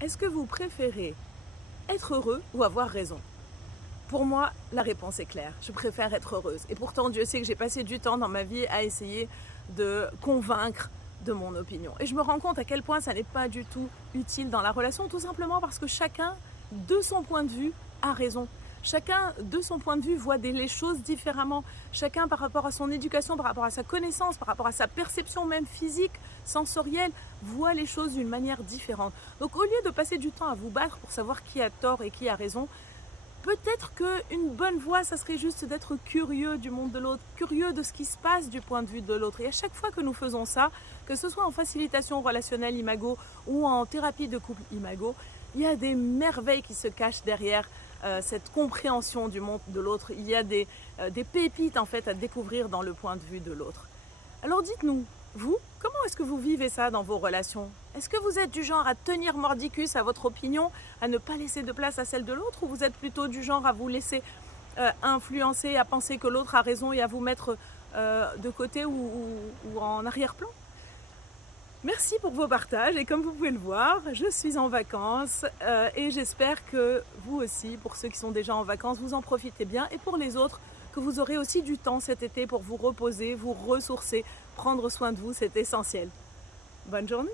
Est-ce que vous préférez être heureux ou avoir raison? Pour moi, la réponse est claire. Je préfère être heureuse. Et pourtant, Dieu sait que j'ai passé du temps dans ma vie à essayer de convaincre de mon opinion. Et je me rends compte à quel point ça n'est pas du tout utile dans la relation, tout simplement parce que chacun, de son point de vue, a raison. Chacun, de son point de vue, voit les choses différemment. Chacun, par rapport à son éducation, par rapport à sa connaissance, par rapport à sa perception même physique, sensorielle, voit les choses d'une manière différente. Donc, au lieu de passer du temps à vous battre pour savoir qui a tort et qui a raison, peut-être qu'une bonne voie, ça serait juste d'être curieux du monde de l'autre, curieux de ce qui se passe du point de vue de l'autre. Et à chaque fois que nous faisons ça, que ce soit en facilitation relationnelle Imago ou en thérapie de couple Imago, il y a des merveilles qui se cachent derrière cette compréhension du monde de l'autre. Il y a des pépites en fait à découvrir dans le point de vue de l'autre. Alors dites-nous, vous, comment est-ce que vous vivez ça dans vos relations? Est-ce que vous êtes du genre à tenir mordicus à votre opinion, à ne pas laisser de place à celle de l'autre, ou vous êtes plutôt du genre à vous laisser influencer, à penser que l'autre a raison et à vous mettre de côté ou en arrière-plan? Merci pour vos partages et comme vous pouvez le voir, je suis en vacances et j'espère que vous aussi, pour ceux qui sont déjà en vacances, vous en profitez bien et pour les autres, que vous aurez aussi du temps cet été pour vous reposer, vous ressourcer, prendre soin de vous, c'est essentiel. Bonne journée!